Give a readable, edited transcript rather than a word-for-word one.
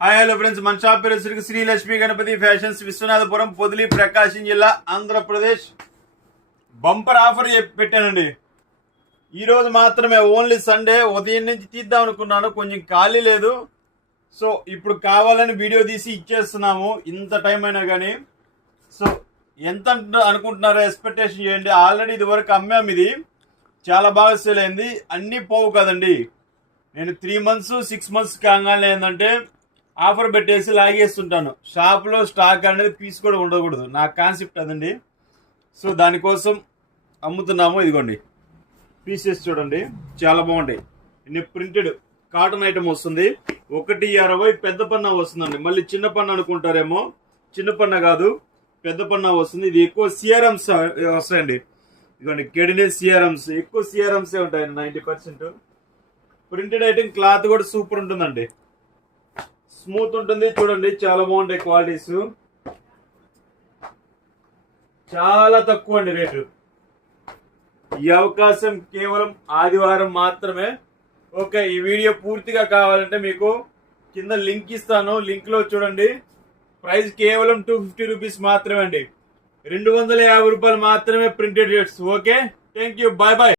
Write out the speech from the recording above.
Hi hello friends, మన shop పేరు Shri Lakshmi Ganapati fashions, Viswanathapuram, Podili, ప్రకాశం జిల్లా, ఆంధ్రప్రదేశ్. బంపర్ ఆఫర్ పెట్టానండి. ఈరోజు మాత్రమే, ఓన్లీ సండే. ఉదయం నుంచి తీద్దాం అనుకున్నాను, కొంచెం ఖాళీ లేదు. సో ఇప్పుడు కావాలని వీడియో తీసి ఇచ్చేస్తున్నాము, ఇంత టైం అయినా కానీ. సో ఎంత అనుకుంటున్నారో ఎక్స్పెక్టేషన్ చేయండి. ఆల్రెడీ ఇది వరకు అమ్మాము, ఇది చాలా బాగా సేల్ అయింది. అన్నీ పోవు కదండి. నేను 3 months 6 months కాగానే ఏంటంటే ఆఫర్ పెట్టేసి లాగేస్తుంటాను. షాప్లో స్టాక్ అనేది పీస్ కూడా ఉండకూడదు, నా కాన్సెప్ట్ అదండి. సో దానికోసం అమ్ముతున్నాము. ఇదిగోండి పీసెస్ చూడండి, చాలా బాగుంటాయి. ఇన్ని ప్రింటెడ్ కాటన్ ఐటమ్ వస్తుంది. 1.60 పెద్ద పన్నా వస్తుందండి. మళ్ళీ చిన్న పన్న అనుకుంటారేమో, చిన్న పన్న కాదు, పెద్ద పన్న వస్తుంది. ఇది ఎక్కువ సిఆర్ఎమ్స్ వస్తాయండి. ఇదిగోండి కెడినే సిఆర్ఎమ్స్, ఎక్కువ సిఆర్ఎమ్సే ఉంటాయండి. 90% ప్రింటెడ్ ఐటమ్. క్లాత్ కూడా సూపర్ ఉంటుందండి, స్మూత్ ఉంటుంది. చూడండి చాలా బాగుంటాయి క్వాలిటీస్. చాలా తక్కువ అండి రేటు. ఈ అవకాశం కేవలం ఆదివారం మాత్రమే. ఓకే, ఈ వీడియో పూర్తిగా కావాలంటే మీకు కింద లింక్ ఇస్తాను. లింక్ లో చూడండి. ప్రైస్ కేవలం 250 రూపీస్ మాత్రమే అండి. 250 రూపాయలు మాత్రమే printed rates. Okay, thank you, bye bye.